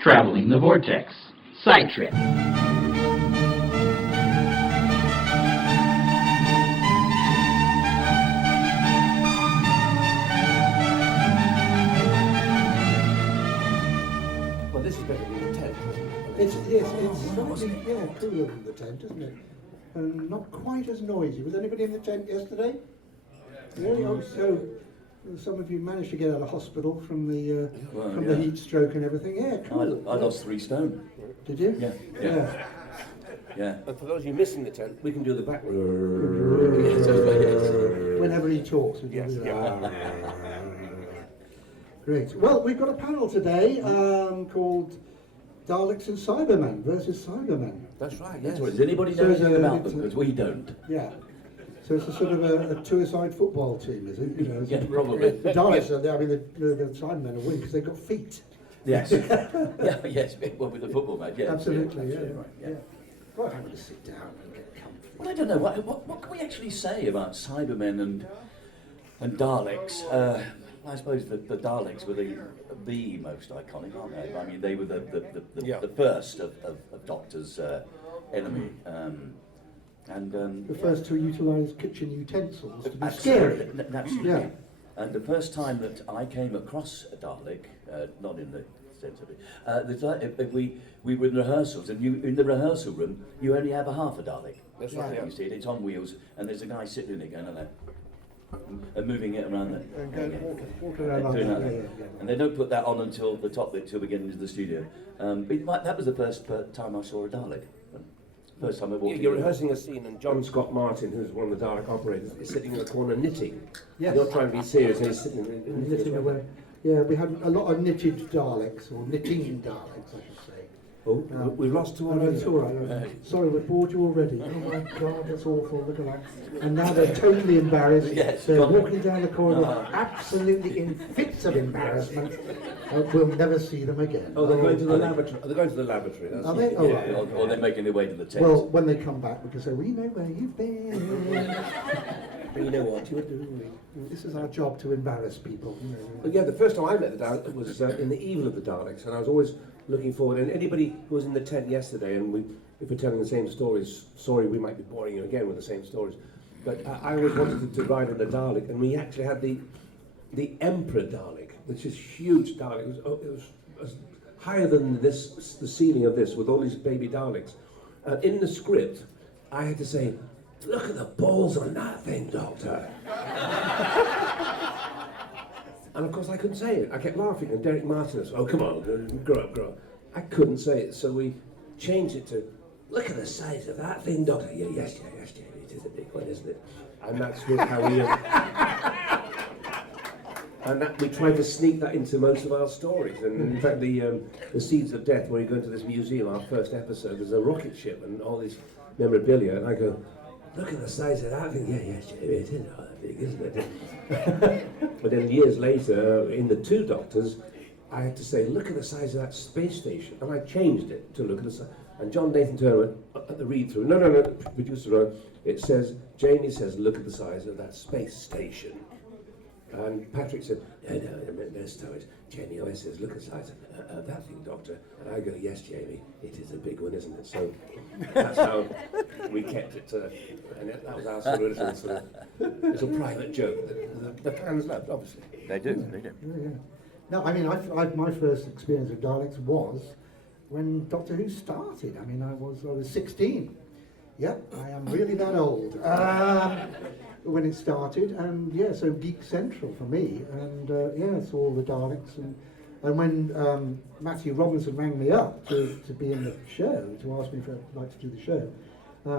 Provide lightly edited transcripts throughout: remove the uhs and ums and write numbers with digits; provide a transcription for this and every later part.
Traveling the Vortex. Side Trip. Well, this is better than the tent, isn't it? It's slightly, cooler than the tent, isn't it? And not quite as noisy. Was anybody in the tent yesterday? Yeah, so some of you managed to get out of hospital from the heat stroke and everything. Yeah, cool. I lost 3 stone. Did you? Yeah. And for those of you missing the tent, we can do the back. Whenever he talks, we can do that. Great. Well, we've got a panel today called Daleks and Cyberman versus Cybermen. That's right, yes. Does anybody know anything about them? Because we don't. Yeah. So it's a sort of a two-a-side football team, is it? You know, Yeah, probably. The Daleks, the Cybermen are winning because they've got feet. Yes. Yes. Well, with the football match, yeah. Absolutely, yeah. Right, I'm going to sit down and get comfy. Well, I don't know. What can we actually say about Cybermen and Daleks? I suppose the Daleks were the most iconic, aren't they? I mean, they were the first of Doctor's enemy. The first to utilise kitchen utensils to be Absolutely. scary. Absolutely. Yeah. And the first time that I came across a Dalek, not in the sense of it, we were in rehearsals, and in the rehearsal room, you only have a half a Dalek. That's right, yeah. You see it, it's on wheels, and there's a guy sitting in it going, and moving it around there. And go walk around like that. Yeah. And they don't put that on until the top bit, till we get into the studio. But that was the first time I saw a Dalek. First time I walked in. You're rehearsing a scene, and John Scott Martin, who's one of the Dalek operators, is sitting in the corner knitting. Yes. You're trying to be serious, and he's sitting in Knitting away. Yeah, we had a lot of knitted Daleks, or knitting Daleks, I should say. Oh, we've lost 2 already. It's all right. Sorry, we bored you already. Oh my God, that's awful. Look at that. And now they're totally embarrassed. Yes, They're walking down the corridor, absolutely in fits of embarrassment. We'll never see them again. Oh, they're going to the lavatory. They're going to the lavatory. That's Are they? Oh, right. Or they're making their way to the tent. Well, when they come back, we can say, we know where you've been. We know what you're doing. This is our job, to embarrass people. You know. But yeah, the first time I met the Dalek was in the Evil of the Daleks, and I was always looking forward. And anybody who was in the tent yesterday, and if we're telling the same stories, sorry, we might be boring you again with the same stories. But I always wanted to ride on the Dalek, and we actually had the Emperor Dalek, which is huge Dalek. It was higher than the ceiling of this, with all these baby Daleks. In the script, I had to say, "Look at the balls on that thing, Doctor." And of course I couldn't say it. I kept laughing, and Derek Martin said, "Oh, come on, grow up." I couldn't say it, so we changed it to, "Look at the size of that thing, Doctor." Yeah, yes, Jamie, it is a big one, isn't it? And that's how we... we tried to sneak that into most of our stories. And in fact, the Seeds of Death, where you go into this museum, our first episode, there's a rocket ship and all this memorabilia, and I go, "Look at the size of that thing." Yeah, yes, Jamie, it is that big, isn't it? But then years later, in the 2 Doctors, I had to say, "Look at the size of that space station," and I changed it to look at the size. And John Nathan Turner went, at the read-through, no, producer, it says, Jamie says, "Look at the size of that space station." And Patrick said, no, stories. Jamie always says, "Look at the size of that thing, Doctor." And I go, "Yes, Jamie, it is a big one, isn't it?" So that's how we kept it. And that was our sort of little private joke that the fans loved, obviously. They do. Yeah. No, I mean, my first experience of Daleks was when Doctor Who started. I mean, I was 16. Yep, I am really that old. When it started, and so Geek Central for me, and saw all the Daleks, and when Matthew Robinson rang me up to be in the show, to ask me if I'd like to do the show,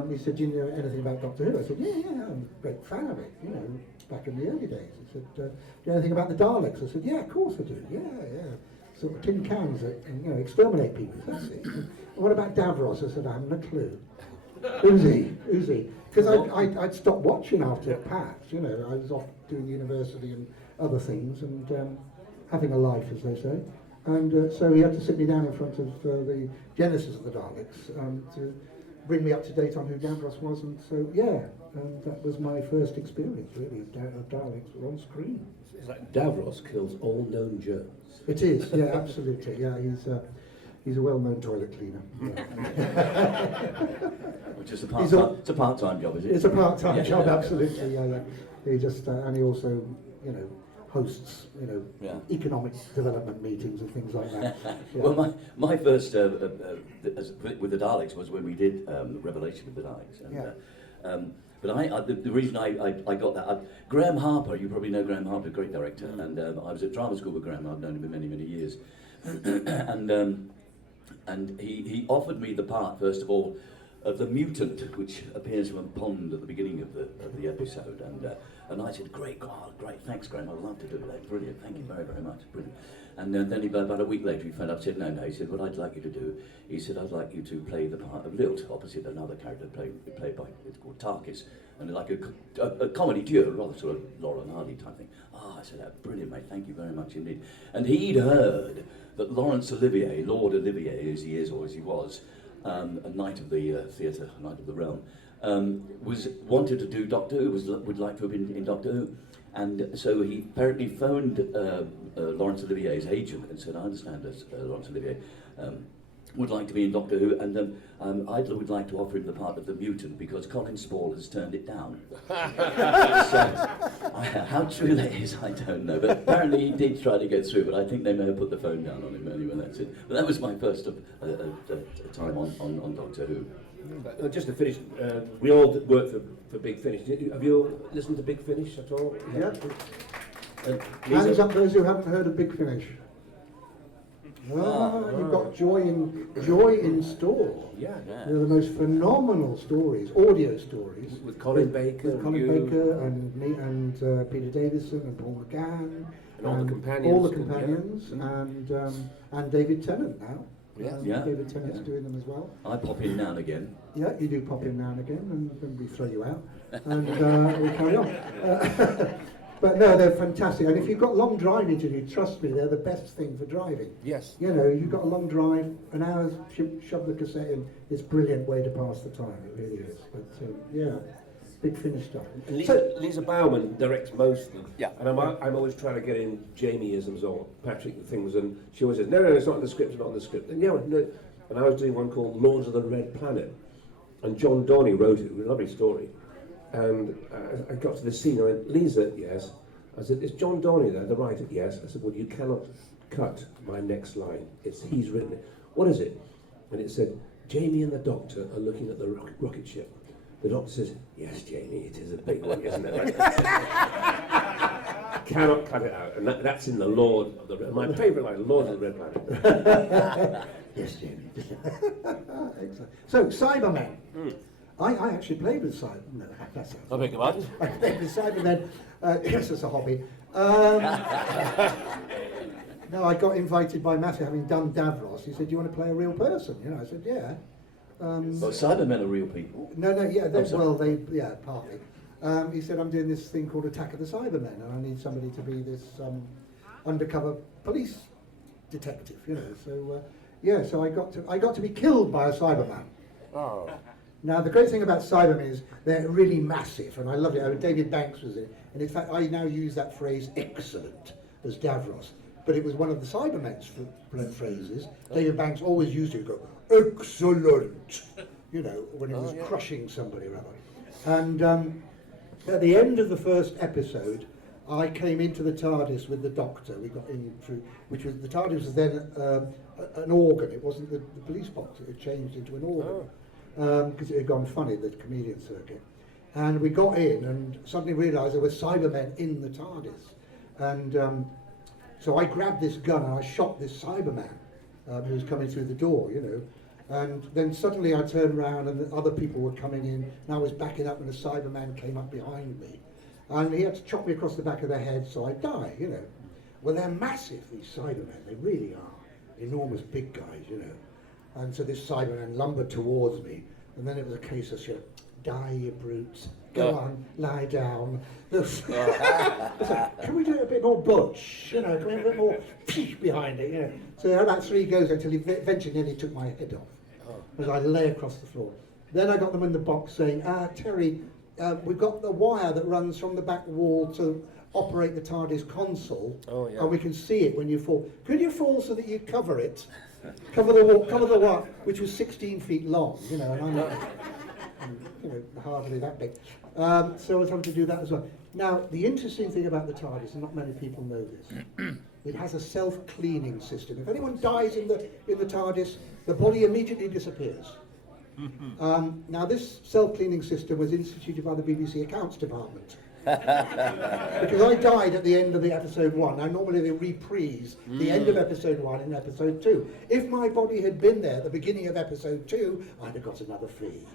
he said, "Do you know anything about Doctor Who?" I said, yeah, I'm a great fan of it, back in the early days. He said, "Do you know anything about the Daleks?" I said, "Yeah, of course I do, yeah. Sort of tin cans that, exterminate people, that's it." "And what about Davros?" I said, "I haven't a clue." Uzi. Because I'd stopped watching after Pat, I was off doing university and other things, and having a life, as they say. And so he had to sit me down in front of the genesis of the Daleks to bring me up to date on who Davros was, and so, and that was my first experience, really, of Daleks on screen. It's like Davros kills all known germs. It is, yeah, absolutely, yeah, He's a well-known toilet cleaner. Which is it's a part-time job, is it? It's a part-time job, yeah. absolutely. Yeah. He just and he also, you know, hosts, you know, economic development meetings and things like that. Yeah. Well, my first with the Daleks was when we did Revelation of the Daleks. And, but the reason I got that, Graham Harper, you probably know Graham Harper, great director, and I was at drama school with Graham. I've known him for many, many years, and he offered me the part, first of all, of the mutant, which appears in a pond at the beginning of the episode, and I said, great, thanks, Graham, I'd love to do that, brilliant, thank you very, very much, brilliant. And then about a week later he phoned up and said, no, he said, what I'd like you to do, he said, I'd like you to play the part of Lilt, opposite another character played by, it's called Tarkis, and like a comedy duo, rather sort of Laurel and Hardy type thing. I said, brilliant, mate, thank you very much indeed. And he'd heard that Laurence Olivier, Lord Olivier, as he is or as he was, a knight of the theatre, knight of the realm, wanted to do Doctor Who, would like to have been in Doctor Who, and so he apparently phoned Laurence Olivier's agent and said, I understand Laurence Olivier would like to be in Doctor Who, and I would like to offer him the part of the mutant because Colin Spuall has turned it down. So, how true that is, I don't know, but apparently he did try to get through, but I think they may have put the phone down on him anyway, that's it. But that was my first time on Doctor Who. Just to finish, we all work for Big Finish. Have you listened to Big Finish at all? Yeah. Hands up those who haven't heard of Big Finish. You've got joy in store. Yeah. They're the most phenomenal stories, audio stories. With Colin Baker. With Colin Baker and me and Peter Davison and Paul McGann. And all the companions. All the companions and David Tennant now. Yeah. David Tennant's doing them as well. I pop in now and again. Yeah, you do pop in now and again, and then we throw you out, and we carry on. But no, they're fantastic. And if you've got long driving to do, trust me, they're the best thing for driving. Yes. You know, you've got a long drive, an hour, shove the cassette in. It's a brilliant way to pass the time. It really is. But yeah, Big Finish stuff. And Lisa Bauman directs most of them. Yeah. And I'm always trying to get in Jamie-isms or Patrick things, and she always says, no, it's not in the script, it's not in the script. And no. And I was doing one called Lords of the Red Planet, and John Dorney wrote it. It was a lovely story. And I got to the scene, I went, Lisa, yes. I said, is John Dorney there, the writer? Yes. I said, well, you cannot cut my next line. He's written it. What is it? And it said, Jamie and the Doctor are looking at the rocket ship. The Doctor says, yes, Jamie, it is a big one, isn't it? Cannot cut it out. And that's in the Lord of the Red. My favourite line, Lord of the Red Planet. Yes, Jamie. Excellent. So, Cyberman. I actually played with Cyberman. No, that's I beg your pardon? I played with Cyberman. Yes, it's a hobby. No, I got invited by Matthew, having done Davros. He said, do you want to play a real person? You know, I said, yeah. But Cybermen are real people. No, yeah, partly. He said, I'm doing this thing called Attack of the Cybermen, and I need somebody to be this undercover police detective, you know. So, so I got to be killed by a Cyberman. Oh. Now, the great thing about Cybermen is they're really massive, and I loved it. David Banks was in it, and in fact, I now use that phrase "excellent" as Davros, but it was one of the Cybermen's phrases. David Banks always used it. Go excellent, you know, when he was crushing somebody or other. And at the end of the first episode, I came into the TARDIS with the Doctor. We got in through, which was the TARDIS was then an organ. It wasn't the police box. It had changed into an organ. Because it had gone funny, the comedian circuit. And we got in and suddenly realised there were Cybermen in the TARDIS. And so I grabbed this gun and I shot this Cyberman who was coming through the door, you know. And then suddenly I turned around and the other people were coming in, and I was backing up and a Cyberman came up behind me. And he had to chop me across the back of the head so I'd die, you know. Well, they're massive, these Cybermen, they really are. Enormous big guys, you know. And so this Cyberman lumbered towards me, and then it was a case of, die, you brutes, go on, lie down. So, can we do it a bit more butch, you know, can we have a bit more behind it, you know. So I had about 3 goes until he eventually nearly took my head off, as I lay across the floor. Then I got them in the box saying, Terry, we've got the wire that runs from the back wall to operate the TARDIS console, and we can see it when you fall. Could you fall so that you cover it? cover the wire, which was 16 feet long, you know, and I'm hardly that big. So I was having to do that as well. Now, the interesting thing about the TARDIS, and not many people know this, it has a self-cleaning system. If anyone dies in the TARDIS, the body immediately disappears. Now, this self-cleaning system was instituted by the BBC Accounts Department. Because I died at the end of the episode 1. Now, normally they reprise the end of episode 1 in episode 2. If my body had been there at the beginning of episode 2, I'd have got another fee.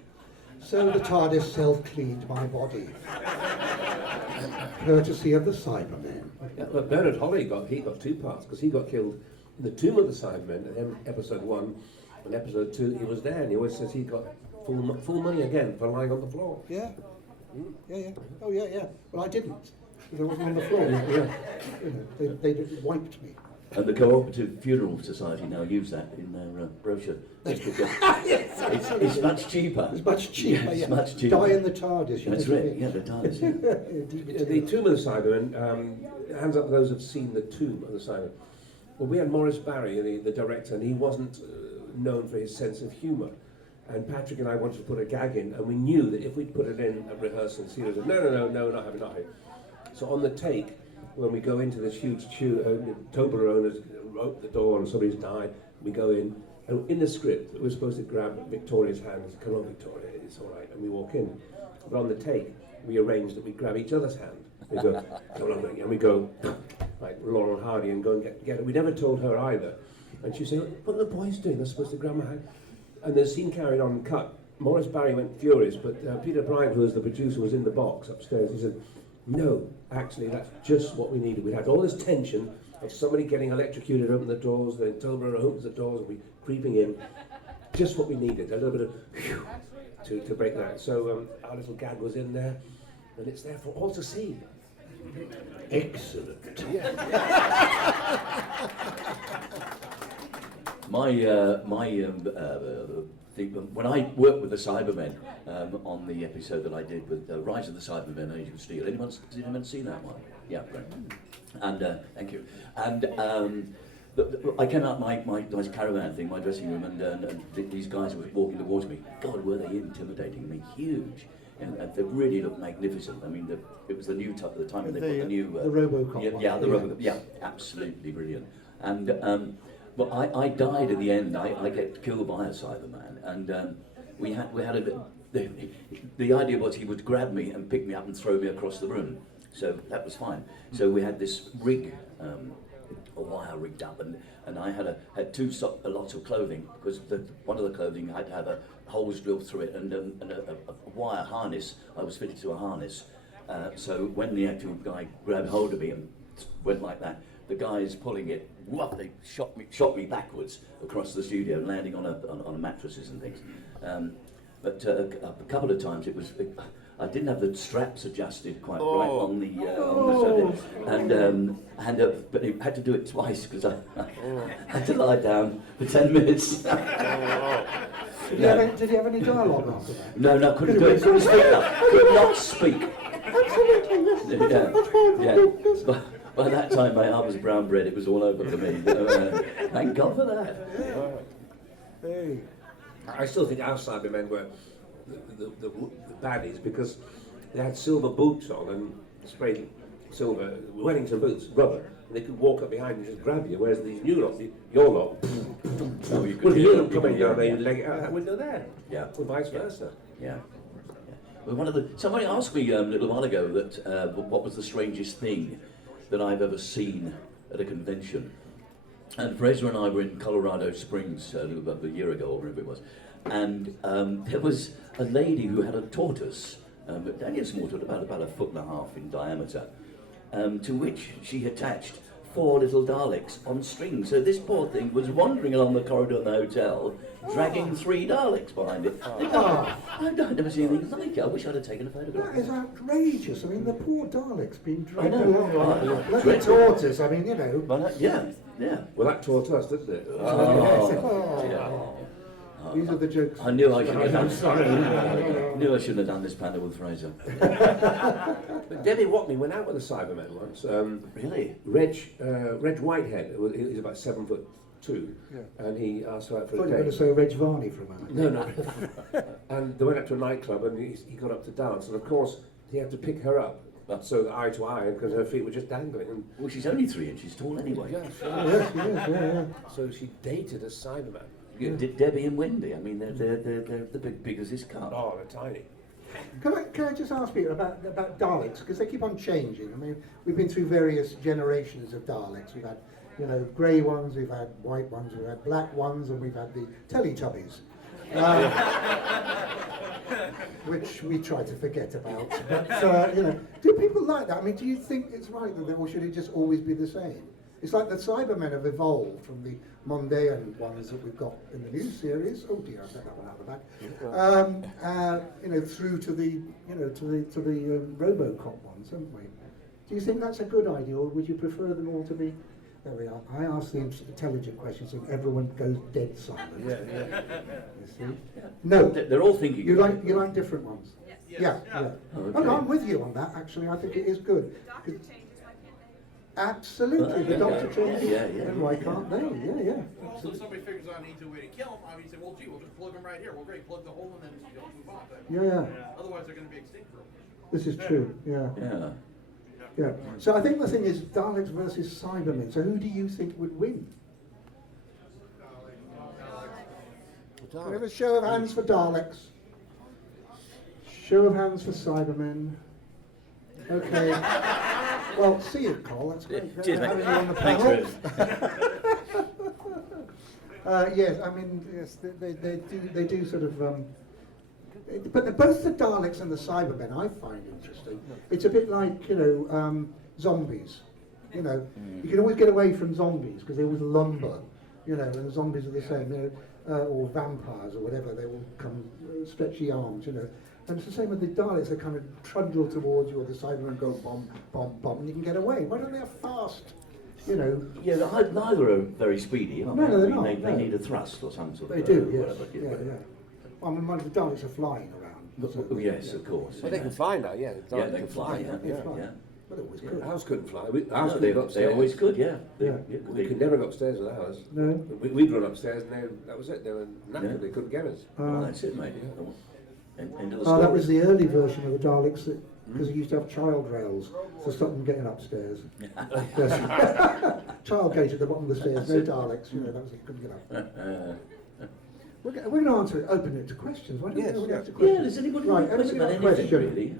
So the TARDIS self-cleaned my body, courtesy of the Cybermen. Yeah, but Bernard Holly got 2 parts because he got killed in the Tomb of the Cybermen in episode 1. In episode 2, he was there, and he always says he got full money again for lying on the floor. Yeah. Yeah. Oh, yeah. Well, I didn't, because I wasn't on the floor. You know, they wiped me. And the Cooperative Funeral Society now use that in their brochure. It's much cheaper. It's much cheaper. Yeah, it's yeah. much cheaper. Die in the TARDIS. That's right. Yeah, the TARDIS. Yeah. The Tomb of the Cybermen, hands up for those who've seen the Tomb of the Cybermen. Well, we had Maurice Barry, the director, and he wasn't known for his sense of humour. And Patrick and I wanted to put a gag in, and we knew that if we'd put it in at rehearsals, he would have said, no, not having. So on the take, when we go into this huge Toblerone has opened the door and somebody's died, we go in, and in the script, we're supposed to grab Victoria's hand and say, come on, Victoria, it's all right, and we walk in. But on the take, we arranged that we grab each other's hand. We go, come on, and we go, like Laurel Hardy, and go and get it. We never told her either. And she said, what are the boys doing? They're supposed to grab my hand. And the scene carried on and cut. Maurice Barry went furious, but Peter Bryant, who was the producer, was in the box upstairs. He said, no, actually, that's just what we needed. We had all this tension of somebody getting electrocuted, open the doors, then Toblerone opens the doors, and we creeping in. Just what we needed, a little bit of whew, to break that. So our little gag was in there, and it's there for all to see. Excellent. When I worked with the Cybermen on the episode that I did with Rise of the Cybermen, Age of Steel. Did anyone see that one? Yeah, great. And thank you. And I came out my caravan thing, my dressing room, and these guys were walking towards me. God, were they intimidating! I mean, huge. And they really looked magnificent. I mean, it was the new type at the time when they put the new the RoboCop. Yeah, the RoboCop. Yeah, absolutely brilliant. And well, I died in the end. I get killed by a Cyberman, and we had the idea was he would grab me and pick me up and throw me across the room. So that was fine. So we had this rig, a wire rigged up, and I had lots of clothing because one of the clothing had to have a holes drilled through it and a wire harness. I was fitted to a harness. So when the actual guy grabbed hold of me and went like that, the guys pulling it, whoop, they shot me backwards across the studio, landing on mattresses and things. But a couple of times I didn't have the straps adjusted quite right on the but I had to do it twice because I had to lie down for 10 minutes. Did you have any dialogue after that? No, couldn't do it. Couldn't speak. Could not speak. Absolutely. Yeah. By that time, my heart was brown bread. It was all over for me. Thank God for that. Hey. I still think our Cybermen were the baddies because they had silver boots on and sprayed silver Wellington boots, rubber, and they could walk up behind and just grab you. Whereas these new lot, your lot, you could hear them coming down there, you'd leg it out that window there. Yeah. Or vice versa. Yeah. Well, somebody asked me a little while ago that what was the strangest thing that I've ever seen at a convention. And Frazer and I were in Colorado Springs a year ago, or whatever it was, and there was a lady who had a tortoise, only a small tortoise, about 1.5 foot in diameter, to which she attached 4 little Daleks on strings. So this poor thing was wandering along the corridor of the hotel, dragging 3 Daleks behind it. I've never seen anything like it. I wish I'd have taken a photograph. That is outrageous. I mean, the poor Daleks being dragged I know. along like a tortoise. I mean, you know. Well, yeah. Well, that taught us, didn't it? These are the jokes. I knew I shouldn't have done. I'm sorry. Knew I shouldn't have done this panel with Frazer. But Debbie Watney went out with the Cybermen once. Really? Reg Whitehead, he's about 7 foot 2, and he asked her out I for thought a you were going date. to say Reg Varney for a moment. No. And they went up to a nightclub, and he got up to dance, and of course he had to pick her up, so that eye to eye, because her feet were just dangling. And Well, she's only 3 inches tall anyway. yeah, Yes, yeah. so she dated a Cyberman. Yeah, Debbie and Wendy, I mean, they're the big as this cup. Oh, they're tiny. Can I just ask you about Daleks, because they keep on changing. I mean, we've been through various generations of Daleks. We've had, grey ones, we've had white ones, we've had black ones, and we've had the Teletubbies, which we try to forget about. But do people like that? I mean, do you think it's right that, or should it just always be the same? It's like the Cybermen have evolved from the Mondayan ones that we've got in the new series. Oh dear, I set that one out of the back. Through to the to the RoboCop ones, haven't we? Do you think that's a good idea, or would you prefer them all to be? There we are. I ask the intelligent questions, and everyone goes dead silent. Yeah. You see? No, They're all thinking. you like different ones. Yes. Yeah. Oh, Oh, okay. no, I'm with you on that. Actually, I think it is good. Doctor changes like Absolutely, the Yeah, doctor changes. yeah. And why can't they? Yeah. Also, if somebody figures out an easy way to kill him, obviously, well, gee, we'll just plug him right here. Well, great, plug the hole and then move on. But Yeah. otherwise, they're going to be extinct for a while. This is true. Yeah. Yeah. So I think the thing is Daleks versus Cybermen. So who do you think would win? Can we have a show of hands for Daleks? Show of hands for Cybermen. Okay. Well, see you, Cole. That's great. Cheers, mate. Having you on the Thanks, panel. Yes, I mean, yes, they do sort of. But both the Daleks and the Cybermen I find interesting. It's a bit like zombies. You can always get away from zombies because they always lumber. And the zombies are the same. Or vampires or whatever. They will come stretchy arms. And it's the same with the Daleks. They kind of trundle towards you, or the Cybermen go bomb, bomb, bomb, and you can get away. Why don't they have fast? Yeah, neither are very speedy. Are No, they? they're I mean, not, They no. need a thrust or some sort They of. do, yes. whatever. Yeah. I mean, mind the Daleks are flying around. so- Oh, yes, of course. But they can fly now, yeah. Yeah, they can fly. They Yeah. fly. Yeah. But they always could. Ours couldn't fly. Ours No, could they go upstairs. always could. Yeah. Yeah. We could never go upstairs with ours. No. We'd run upstairs, and that was it. They were knackered. Yeah. They couldn't get us. Well, that's it, mate. End of the Oh, story. that was the early version of the Daleks, because it used to have child rails to stop them getting upstairs. Yes. Child gate at the bottom of the stairs, no Daleks, that was it, couldn't get up. We're going to open it to questions. Why don't Yes, we yeah. answer Yeah, questions? does anybody Right, have a question about everybody anything, got a really?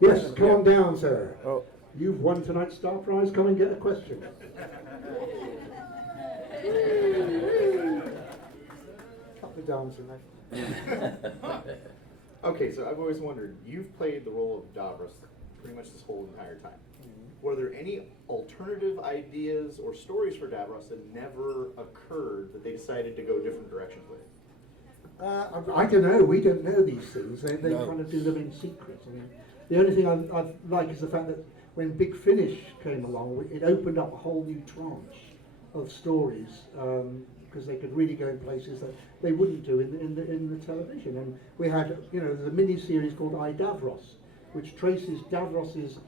Yes, come on down, sir. Oh. You've won tonight's Star Prize, come and get a question. Cut the dancer, mate. Okay, so I've always wondered, you've played the role of Davros pretty much this whole entire time. Were there any alternative ideas or stories for Davros that never occurred that they decided to go different directions with? I don't know, we don't know these things. They No. kind of do them in secret. I mean, the only thing I like is the fact that when Big Finish came along, it opened up a whole new tranche of stories, because they could really go in places that they wouldn't do in the television. And we had, there's a mini series called I, Davros, which traces Davros's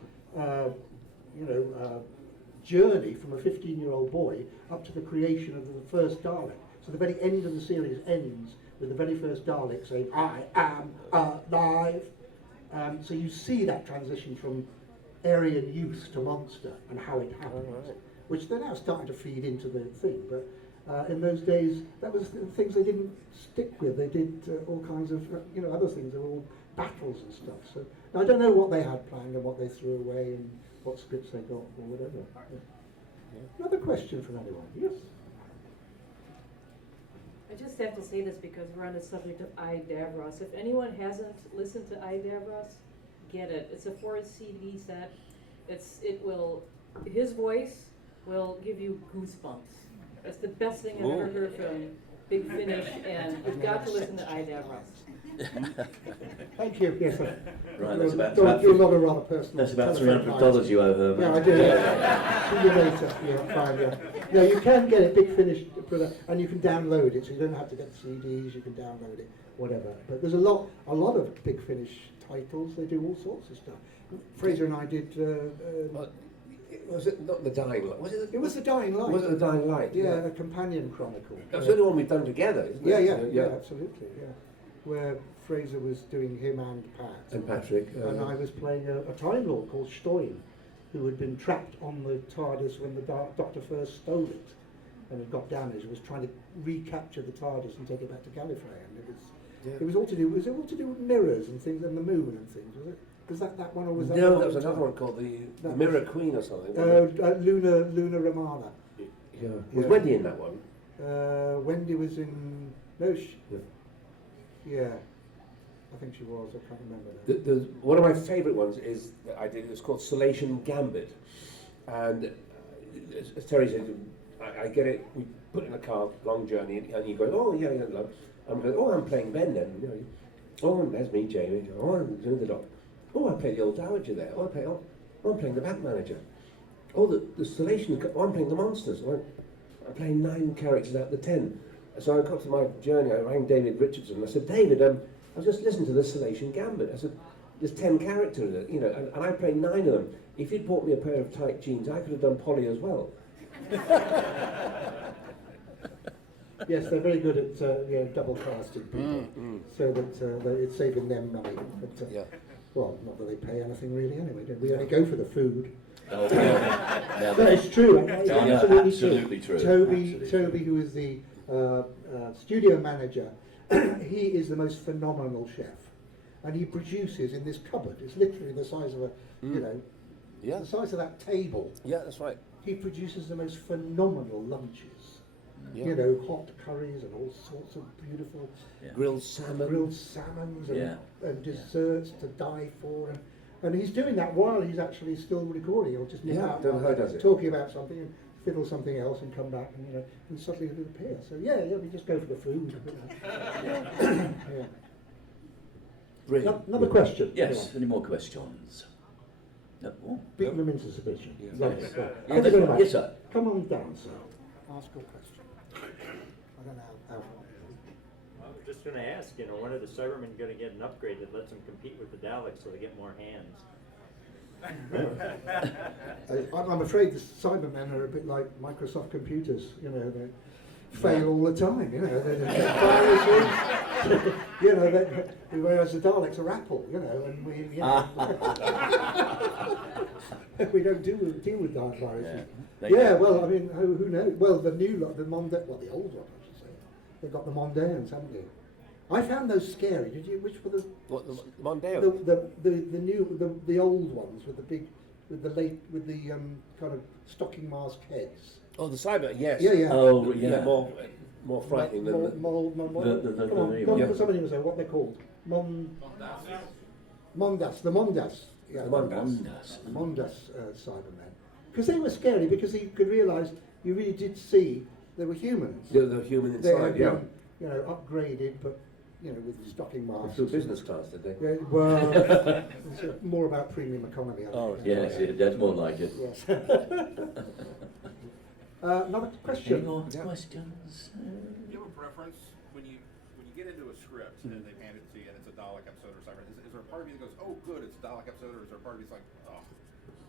journey from a 15-year-old boy up to the creation of the first Dalek. So the very end of the series ends with the very first Dalek saying, "I am alive." So you see that transition from Aryan youth to monster and how it happens, which they're now starting to feed into the thing. But in those days, that was the things they didn't stick with. They did all kinds of other things. They were all battles and stuff. So I don't know what they had planned and what they threw away and what scripts they got or whatever. Yeah. Another question from anyone? Yes. I just have to say this because we're on the subject of I, Davros. If anyone hasn't listened to I, Davros, get it. It's a 4 CD set. His voice will give you goosebumps. That's the best thing I've ever heard from Big Finish, and you've got to listen to I, Davros. Thank you. Yes, sir. Right, that's about Don't do a lot of rather personal. That's about telephone $300 you owe her. Yeah, I mate. do. See you later. Yeah, fine. Yeah. Yeah, you can get it Big Finish, and you can download it. So you don't have to get the CDs. You can download it, whatever. But there's a lot of Big Finish titles. They do all sorts of stuff. Frazer and I did Was it not the Dying Light? Was it? It was The Dying Light. Was it the Dying Light? Yeah, a companion chronicle. That's the only one we've done together, isn't Yeah, it? yeah, absolutely, yeah. Where Frazer was doing him and Pat. And Patrick. And I was playing a Time Lord called Stein, who had been trapped on the TARDIS when the Doctor first stole it and had got damaged, was trying to recapture the TARDIS and take it back to Gallifrey. And it was all to do with mirrors and things and the moon and things, was it? Was that one or was that No, one that was at a another time? one called the That Mirror was- Queen or something. wasn't it? Luna Romana. Yeah. Was Yeah. Wendy in that one? Wendy was in. Yeah, I think she was. I can't remember now. One of my favourite ones is that I did. It's called Salation Gambit, and as Terry said, I get it. We put it in a car, long journey, and you go, oh yeah, yeah. I'm going, oh, I'm playing Ben then. You know, oh, there's me, Jamie. Oh, I'm doing the Doctor. Oh, I play the old dowager there. Oh, I'm playing the Bat Manager. Oh, the Salation. Oh, I'm playing the monsters. Oh, I'm playing 9 characters out of the 10. So I got to my journey. I rang David Richardson. And I said, David, I was just listening to the Salation Gambit. I said, there's 10 characters in it, you know, and I played 9 of them. If you'd bought me a pair of tight jeans, I could have done Polly as well. Yes, they're very good at double casting people, so that it's saving them money. But, well, not that they pay anything really anyway. We only go for the food. Oh, yeah. But it's true. It's Absolutely true. Toby, who is the studio manager, he is the most phenomenal chef, and he produces in this cupboard. It's literally the size of the size of that table. Yeah, that's right. He produces the most phenomenal lunches. Yeah. You know, hot curries and all sorts of beautiful Grilled salmons and desserts to die for. And he's doing that while he's actually still recording. He'll just nip out don't know how he does it. talking about something and fiddle something else and come back and suddenly it'll appear. So yeah, we just go for the food. Yeah. Brilliant. Another question. Yes, any more questions? No. Oh. Beating them into submission. Yes. Lovely. Yes. Thank you very much. Yes, sir. Come on down, sir. Ask your question. I don't know how. I was just going to ask, when are the Cybermen going to get an upgrade that lets them compete with the Daleks so they get more hands? I'm afraid the Cybermen are a bit like Microsoft computers. They fail all the time. They get viruses. Whereas the Daleks are Apple. And we don't deal with dark viruses. Yeah, well, I mean, who knows? Well, the new lot, the old one, I should say. They've got the Mondains, haven't they? I found those scary. Did you? Which were the? What, the Mondeo? The old ones with the kind of stocking mask heads. Oh, the Cyber, yes. Yeah. Oh, yeah. More frightening than the... Come on, somebody will say what they're called. Mondas. The Mondas. Yeah, The Mondas. Mondas Cybermen. Because they were scary because you could realise you really did see they were humans. The human They inside, had yeah. been, upgraded, but with stocking masks. Through business class, did they? Yeah, well, it's more about premium economy. I think. Yes, that's more like it. Yes. Another question. Any more questions? Do you have a preference when you get into a script and they hand it to you and it's a Dalek episode or something? Is there a part of you that goes, oh, good, it's a Dalek episode, or is there a part of you that's like,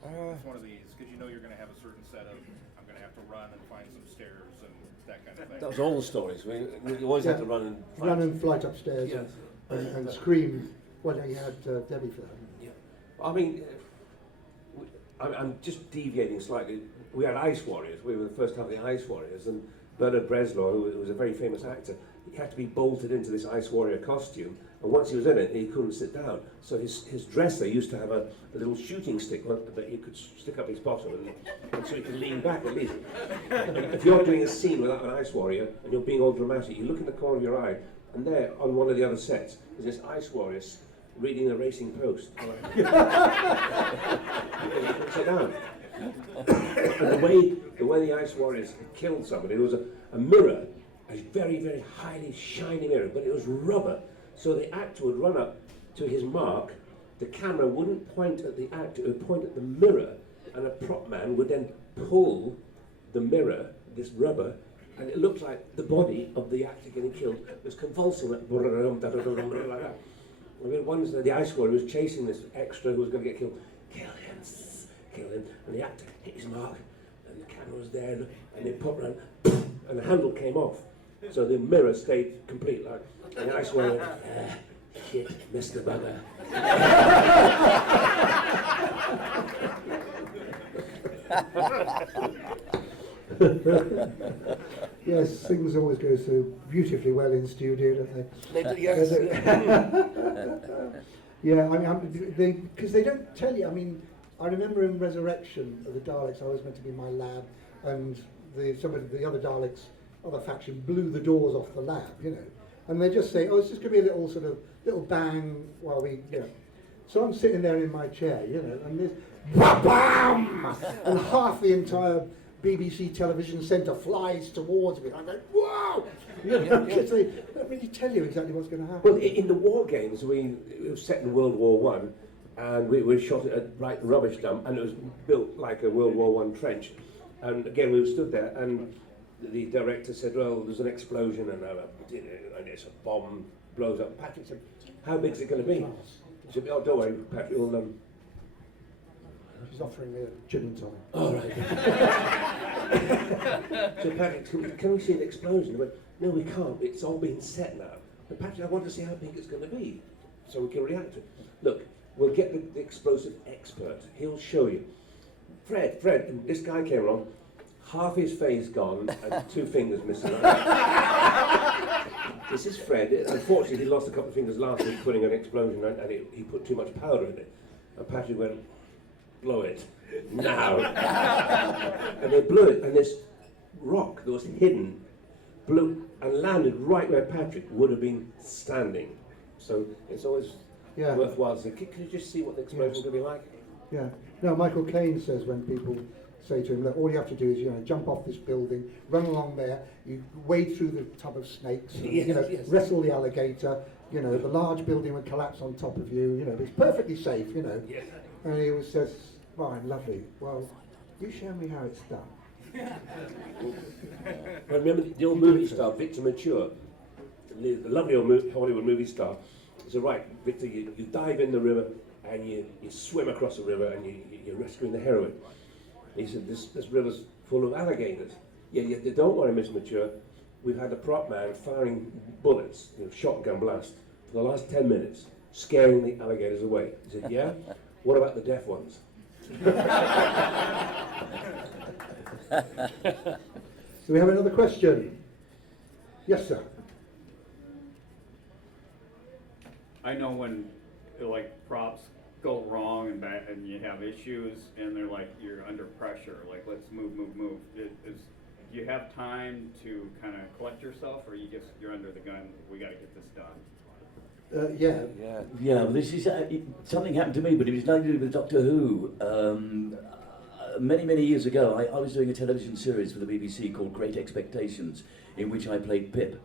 oh, it's one of these, because you know you're going to have a certain set of, I'm going to have to run and find some stairs and that kind of thing. That was all the stories. We always had to run and fight. Run and flight upstairs Yes. and scream. Well, you had Debbie for that. Yeah. I mean, I'm just deviating slightly. We had Ice Warriors. We were the first to have the Ice Warriors, and Bernard Breslau, who was a very famous actor, he had to be bolted into this Ice Warrior costume, and once he was in it, he couldn't sit down. So his dresser used to have a little shooting stick that he could stick up his bottom, and so he could lean back at least. If you're doing a scene without an Ice Warrior, and you're being all dramatic, you look in the corner of your eye, and there, on one of the other sets, is this Ice Warrior reading the Racing Post. Sit down. And the way the Ice Warriors killed somebody, there was a mirror, a very, very highly shiny mirror, but it was rubber. So the actor would run up to his mark, the camera wouldn't point at the actor, it would point at the mirror, and a prop man would then pull the mirror, this rubber, and it looked like the body of the actor getting killed was convulsing like that. Once the Ice Warrior was chasing this extra who was going to get killed. Kill him, kill him. And the actor hit his mark, and the camera was there, and it popped around, and the handle came off. So the mirror stayed complete, like, and I swear, shit, missed the bugger. Yes, things always go so beautifully well in studio, don't they? Yes. Yeah, I mean, because they don't tell you. I mean, I remember in Resurrection of the Daleks, I was meant to be in my lab, and the other Daleks, other faction, blew the doors off the lab, you know, and they just say, oh, it's just going to be a little bang while we, you know. So I'm sitting there in my chair, you know, and there's bam, and half the entire BBC television centre flies towards me. I'm like, whoa! You know, because they don't really tell you exactly what's going to happen. Well, in the war games, it was set in World War One, and we shot at a right rubbish dump, and it was built like a World War One trench. And again, we stood there, and the director said, well, there's an explosion, and it's a bomb blows up. Patrick said, how big is it going to be? He said, oh, don't worry, Patrick, we'll... She's offering me a gin and tonic. Oh, right. So Patrick, can we see the explosion? He went, no, we can't. It's all been set now. But Patrick, I want to see how big it's going to be, so we can react to it. Look, we'll get the explosive expert. He'll show you. Fred, and this guy came along, half his face gone and 2 fingers missing. This is Fred. Unfortunately, he lost a couple of fingers last week putting an explosion, and he put too much powder in it. And Patrick went, blow it now. And they blew it, and this rock that was hidden blew and landed right where Patrick would have been standing. So it's always worthwhile to say, can you just see what the explosion is going to be like? Yeah. No, Michael Caine says when people say to him, look, all you have to do is, you know, jump off this building, run along there, you wade through the tub of snakes, and, you know, wrestle the alligator, you know, the large building would collapse on top of you, you know, it's perfectly safe, you know. Yes. And he always says, fine, lovely, well, you show me how it's done. I remember the old movie star, Victor Mature, the lovely old Hollywood movie star. So right, Victor, you dive in the river and you swim across the river and you're rescuing the heroine. He said, this river's full of alligators. Yeah, don't worry, Miss Mature. We've had a prop man firing bullets, you know, shotgun blast, for the last 10 minutes, scaring the alligators away. He said, yeah? What about the deaf ones? Do we have another question? Yes, sir. I know when like props go wrong and you have issues and they're like you're under pressure, like let's move. Do you have time to kind of collect yourself, or you're under the gun? We got to get this done. Yeah. Well, this is something happened to me, but it was nothing to do with Doctor Who. Many years ago, I was doing a television series for the BBC called Great Expectations, in which I played Pip,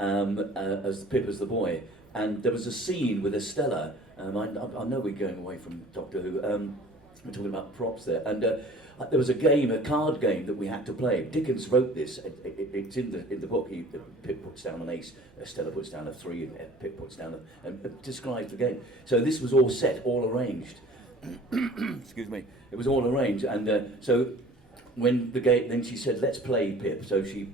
as the boy. And there was a scene with Estella. I know we're going away from Doctor Who. We're talking about props there, and there was a card game that we had to play. Dickens wrote this. It's in the book. Pip puts down an ace, Estella puts down a 3, and Pip puts down and describes the game. So this was all set, all arranged. Excuse me. It was all arranged, and so when the game, then she said, "Let's play, Pip." So she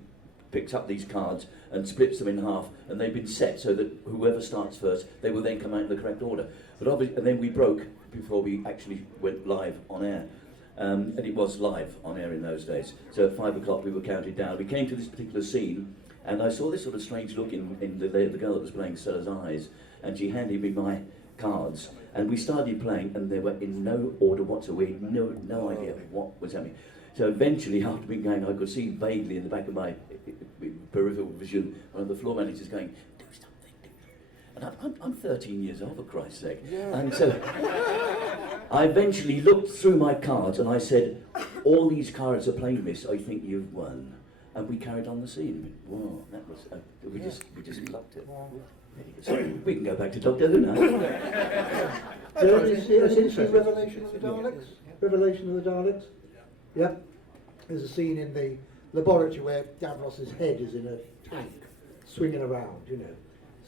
picks up these cards and splits them in half, and they've been set so that whoever starts first, they will then come out in the correct order. But obviously, and then we broke before we actually went live on air. And it was live on air in those days. So at 5 o'clock we were counted down. We came to this particular scene, and I saw this sort of strange look in the girl that was playing Stella's eyes, and she handed me my cards, and we started playing, and they were in no order whatsoever. We had no idea what was happening. So eventually, after being going, I could see vaguely in the back of my peripheral vision one of the floor managers going, "Do something." And I'm 13 years old, for Christ's sake. Yeah. And so I eventually looked through my cards and I said, "All these cards are plain, miss. I think you've won." And we carried on the scene. Whoa, that was we just loved it. So we can go back to Doctor Who now. Have you seen Revelation of the Daleks? Revelation of the Daleks? Yeah. There's a scene in the laboratory where Davros's head is in a tank, swinging around, you know.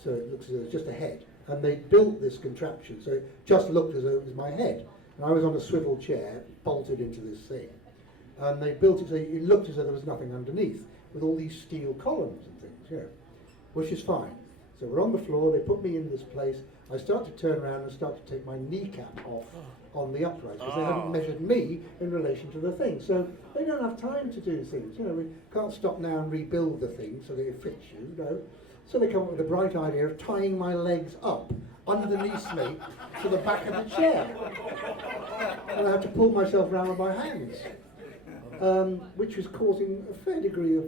So it looks as though it's just a head. And they built this contraption, so it just looked as though it was my head. And I was on a swivel chair, bolted into this thing. And they built it so it looked as though there was nothing underneath, with all these steel columns and things, you know, which is fine. So we're on the floor, they put me in this place. I start to turn around and start to take my kneecap off on the upright, because they hadn't measured me in relation to the thing. So they don't have time to do things. You know, we can't stop now and rebuild the thing so that it fits you, you know. So they come up with the bright idea of tying my legs up underneath me to the back of the chair. And I had to pull myself round with my hands, which was causing a fair degree of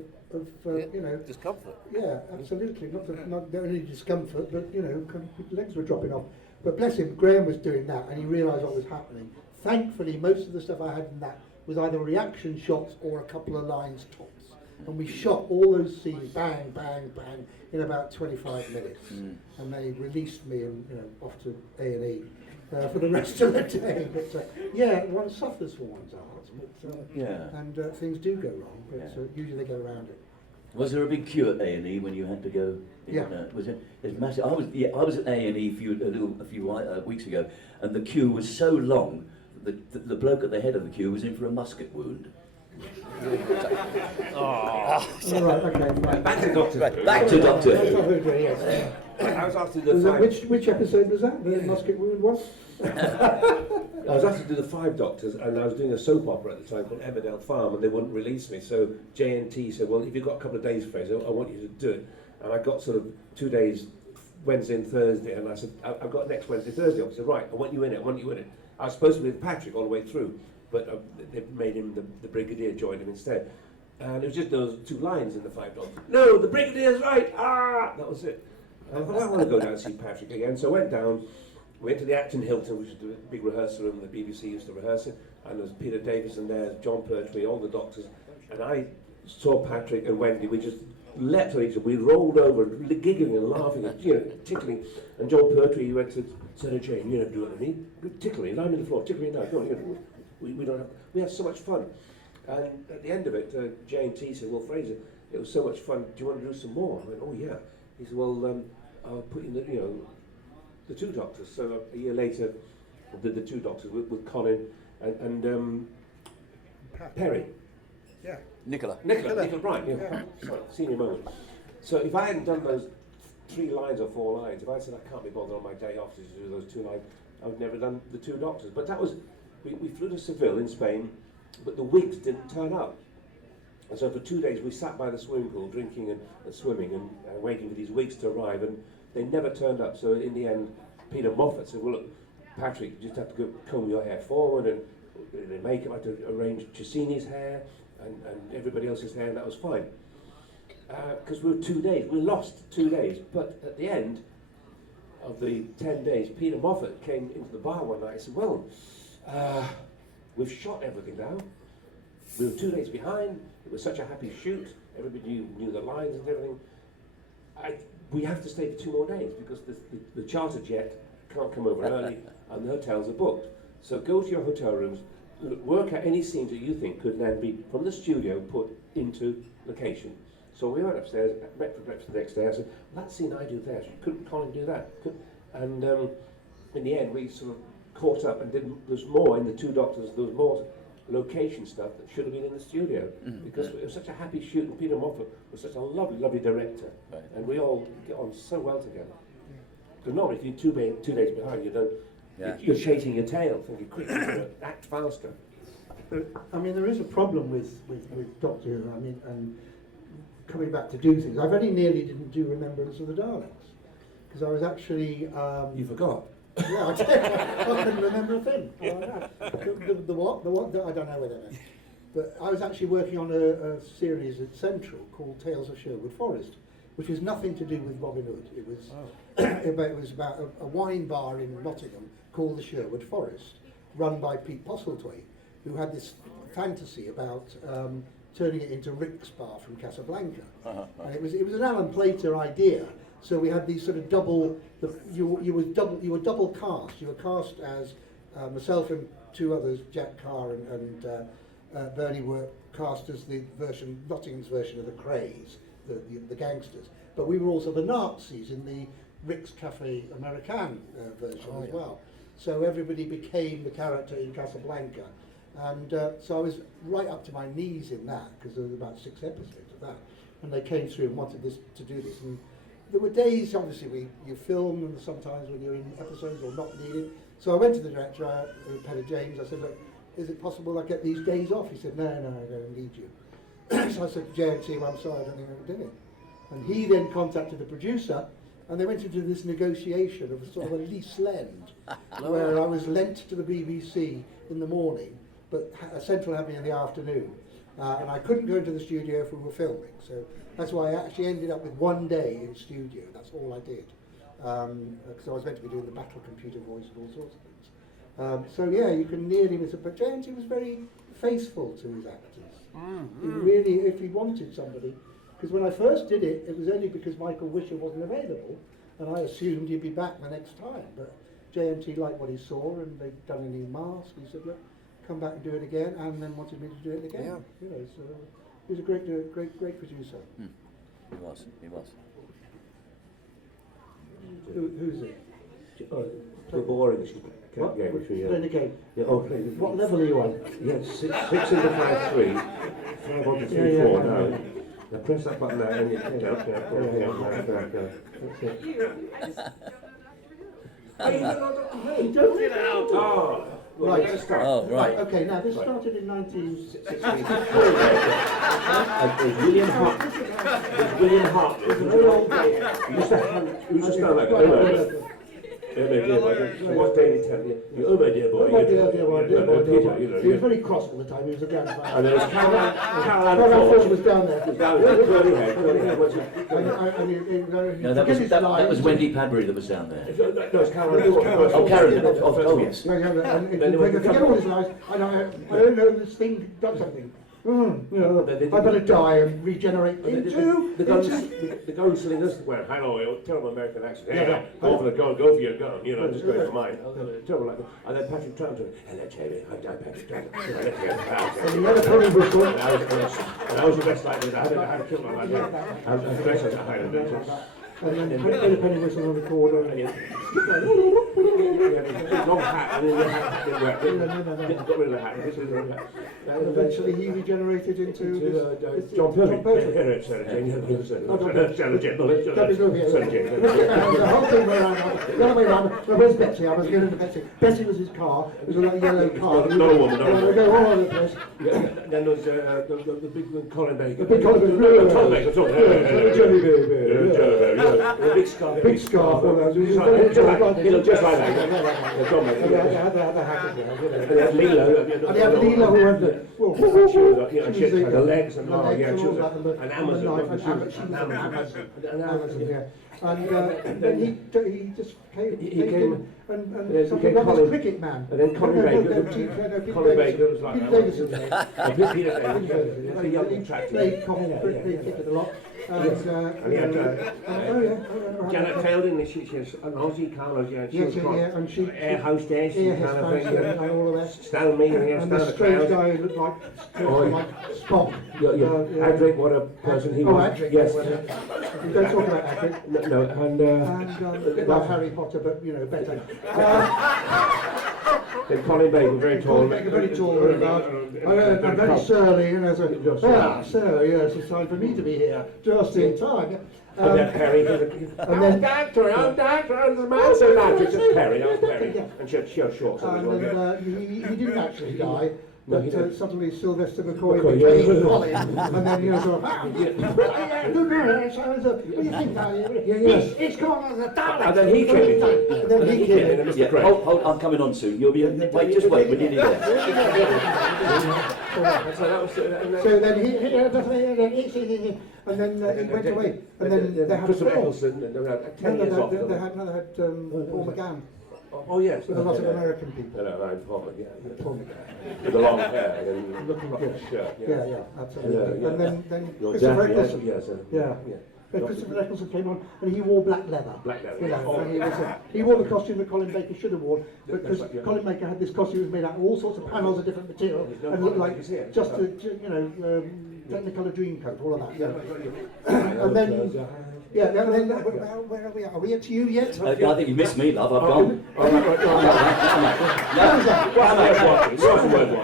you know, discomfort. Yeah, absolutely. Not only discomfort, but you know, legs were dropping off. But bless him, Graham was doing that, and he realised what was happening. Thankfully, most of the stuff I had in that was either reaction shots or a couple of lines tops. And we shot all those scenes, bang, bang, bang, in about 25 minutes. And they released me and, you know, off to A&E for the rest of the day. But yeah, one suffers for one's art, but, and things do go wrong, but usually they get around it. Was there a big queue at A&E when you had to go? Was it? It's massive. I was at A&E a few weeks ago, and the queue was so long that the bloke at the head of the queue was in for a musket wound. All right, okay, fine. Back to Doctor Who. Back to Doctor Who. Doctor Who, yes. I was asked to do Was the that, five. which episode was that? The musket wound one? I was asked to do the 5 Doctors, and I was doing a soap opera at the time called Emmerdale Farm, and they wouldn't release me. So JNT said, "Well, if you've got a couple of days, Fraser, I want you to do it." And I got sort of 2 days, Wednesday and Thursday, and I said, "I've got next Wednesday, Thursday." I said, "Right, I want you in it. I want you in it." I was supposed to be with Patrick all the way through, but they made him the Brigadier join him instead. And it was just those 2 lines in the 5 Doctors. "No, the Brigadier's right. Ah!" That was it. And I thought, I want to go down and see Patrick again. So I went down, went to the Acton Hilton, which is the big rehearsal room the BBC used to rehearse in, and there's Peter Davison there, John Pertwee, all the doctors. And I saw Patrick and Wendy, we just leapt on each other, we rolled over, giggling and laughing, and, you know, tickling. And John Pertwee, he went to Sarah Jane, "You never do it to me. Tickle me, lie me on the floor, tickle me now. Go on, you know, we had so much fun." And at the end of it, J&T said, "Well, Fraser, it was so much fun, do you want to do some more?" I went, "Oh yeah." He said, "Well, I'll put in the 2 Doctors." So a year later, I did the 2 Doctors with Colin and Perry. Yeah. Nicola Bryant, yeah. Sorry, senior moment. So if I hadn't done those 3 lines or 4 lines, if I said I can't be bothered on my day off to do those 2 lines, I would never have done the 2 Doctors. But that was, we flew to Seville in Spain, but the wigs didn't turn up. And so for 2 days we sat by the swimming pool drinking and swimming and waiting for these wigs to arrive, and they never turned up. So in the end, Peter Moffat said, "Well, look, Patrick, you just have to go comb your hair forward, and the makeup, I had to arrange Cassini's hair and everybody else's hair," and that was fine. Because we were 2 days, we lost 2 days. But at the end of the 10 days, Peter Moffat came into the bar one night and said, "Well, we've shot everything now. We were 2 days behind. It was such a happy shoot. Everybody knew the lines and everything. We have to stay for 2 more days because the charter jet can't come over early and the hotels are booked. So go to your hotel rooms, work out any scenes that you think could then be from the studio put into location." So we went upstairs, met for breakfast the next day. I said, "That scene I do there, couldn't Colin do that?" And in the end, we sort of caught up and there's more in the 2 Doctors, there was more location stuff that should have been in the studio, because it was such a happy shoot, and Peter Moffat was such a lovely, lovely director, and we all get on so well together. Because normally if you're 2 days behind, you don't, you're chasing your tail, thinking quick, act faster. But, I mean, there is a problem with Doctor Who, I mean, and coming back to do things. I very nearly didn't do Remembrance of the Daleks, because I was actually... You forgot. Yeah, I couldn't remember a thing. The what? I don't know whether it is. But I was actually working on a series at Central called Tales of Sherwood Forest, which was nothing to do with Robin Hood. It was it was about a wine bar in Nottingham called the Sherwood Forest, run by Pete Postlethwaite, who had this fantasy about turning it into Rick's Bar from Casablanca. And it was an Alan Plater idea. So we had these sort of double. You were double cast. You were cast as myself and 2 others, Jack Carr and Bernie, were cast as the version, Nottingham's version of the Krays, the gangsters. But we were also the Nazis in the Rick's Cafe American version as well. so everybody became the character in Casablanca. And so I was right up to my knees in that, because there was about 6 episodes of that. And they came through and wanted to do this. And there were days, obviously, you film, and sometimes when you're in episodes or not needed. So I went to the director, Peter James, I said, look, is it possible I get these days off? He said, no, I don't need you. So I said, JNT, well, I'm sorry, I don't think I can do it. And he then contacted the producer, and they went into this negotiation of a sort of a lease lend, where I was lent to the BBC in the morning, but Central had me in the afternoon. And I couldn't go into the studio if we were filming, so that's why I actually ended up with 1 day in studio. That's all I did, because I was meant to be doing the battle computer voice and all sorts of things. So yeah, you can nearly miss it. But JNT was very faithful to his actors. He really, if he wanted somebody, because when I first did it, it was only because Michael Wisher wasn't available, and I assumed he'd be back the next time. But JNT liked what he saw, and they'd done a new mask. He said, look, come back and do it again, and then wanted me to do it again. Yeah. You know, so he was a great producer. He was. Who's it? The boring What? game. Playing a game. Yeah, okay. What level are you on? Yeah, 6 into 5-3, 5 on to 3-4 now. Now press that button there and you can go. You don't get out! Oh, right. Let's start. Oh, right. Okay, now this started in 1960. William Hart. It's a very old game. You just sound like oh my dear boy. What day did he tell you? Oh my dear boy. Oh my dear boy. You know, He was very cross all the time. He was a grandfather. and there was Caroline Ford was down there. Down there, curly hair. No, that was Wendy Padbury that was down there. No, it's Caroline Ford. Oh, Karen. Oh, yes. Forget all his lies. I don't know this thing done something. You know, I better die and regenerate into the gunslingers. Well, I know, terrible American accent. Hey, go for your gun. You know, just go for mine. Terrible like that. And then Patrick Troughton. Hello, Jamie. I'm Patrick Troughton. And the other penny whistle. And I was the best like this. I had to kill my life. I was the best as a Highlander. And then put a penny whistle on the corner. Long hat, and then the hat didn't work. Got rid of the hat. And eventually he regenerated into John Perry. The whole thing went around, the other way around. Well, where's Betsy? I was getting to Betsy. Betsy was his car. It was a like yellow car. No woman. They go all over the place. Then there was the big Colin Baker. The big Colin Baker. Colin Baker. Jelly baby. The big scarf. Big scarf. He looked just like that. The hat as well. And they had Lilo. And they had Lilo who had the... She had the legs and all. Yeah, she was an Amazon. An Amazon, yeah. And then he just came and something like this cricket man. And then Colin Baker. Colin Baker was like... Peter Davison's name. Peter Davidson. A young attractive. Played cricket a lot. And he had Janet Fielding, she was an Aussie kind of, she was air hostess kind of thing. And all of that. Stan me and the strange guy who looked like Spock. Adric, what a person he was. Adric. Yes. We don't talk about Adric. No, and a bit like Harry Potter, but you know, better. Then Colin Baker, very tall. Very tall and very surly, you know, so yes, it's time for me to be here, just in time. And then Perry, I'm doctor, and the man said that, it's just Perry, that was Perry. And she had shorts on as well. He didn't actually die. But suddenly Sylvester McCoy became Colin, and then you know, sort of, what do you think now? It's called as a Dalek. And then he came in. Yeah, hold, I'm coming on soon. You'll be, wait, just wait, we're nearly there. So then he went away, and then they had Christopher Eccleston, and they had 10 years off. They had Paul McGann. Oh yes, with a lot of American people. Paul McGann. With the long hair and looking like a shirt. Yeah, absolutely. And then your Christopher dad, Eccleston. Christopher Eccleston came on, and he wore black leather. You know, and he wore the costume that Colin Baker should have worn, because Colin Baker had this costume that was made out of all sorts of panels of different material, and looked like just a, Technicolor Dreamcoat, all of that. And then Yeah, no, then, where are we at? Are we at you yet? I think you missed me, love. I've gone.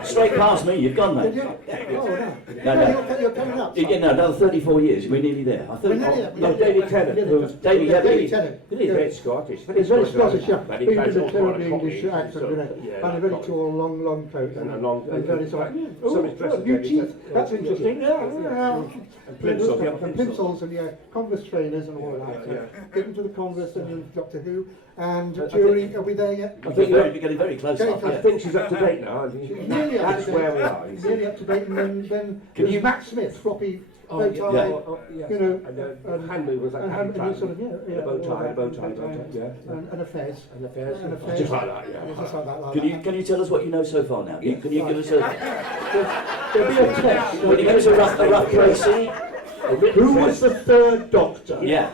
Straight past me, you've gone, mate. Did you? Oh, no. No. You're coming up. Yeah, no, another 34 years. We're nearly there. I We're nearly there. No, David Tennant, who's David Tennant. He's very Scottish. He's very Scottish, yeah. But He he did plays a all terribly kind of English Cockney, accent, so, you know, yeah, and a very Cockney. tall, long coat. And a long- and very sort of, Somebody's dressed as new David teeth. Tennant. That's interesting. Yeah. And plimsolls, yeah, And plimsolls and Converse trainers and all of that. Yeah. Get into the Converse and Doctor Who. And Jury, are we there yet? I think we're getting very close. Getting up, close. I yeah. think she's up to date now. She's nearly up That's to date. where we are. you see. Nearly up to date, and then Can there's you- Matt Smith, floppy Oh, bow yeah, tie, yes. you know, And hand movements like and hand and sort of, yeah, a bow all tie, that, bow tie, yeah. and a fez. And the fairs. And a fez. Just like that, Yeah, yeah. just like that. Like Can you that. can you tell us what you know so far now? Can you give us a There'll be a test. can you give us a rough précis? Who was the third Doctor? Yeah.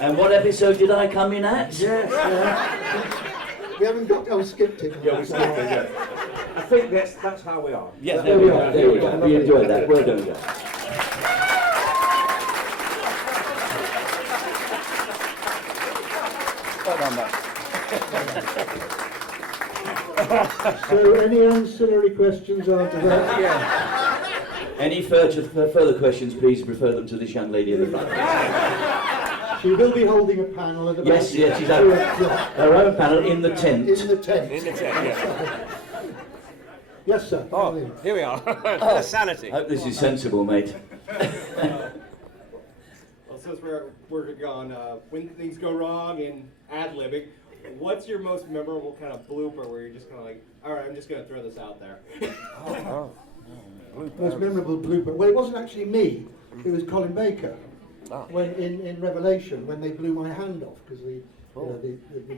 And what episode did I come in at? Yes, we haven't got. Oh, skipped it. Yeah, we skipped it, yeah. I think that's how we are. Yes, there we go. There we go. We enjoyed that. Well done, guys. So, any ancillary questions after that? Any further questions, please refer them to this young lady in the front. She will be holding a panel at the back. Yes, she's her own panel in the tent. In the tent. yeah. Yes, sir. Oh, here we are. Sanity. Hope this is sensible, mate. Well, since we're gone, when things go wrong in ad-libbing, what's your most memorable kind of blooper where you're just kind of like, all right, I'm just going to throw this out there? Most memorable blooper. Well, it wasn't actually me. It was Colin Baker. When in Revelation, when they blew my hand off, because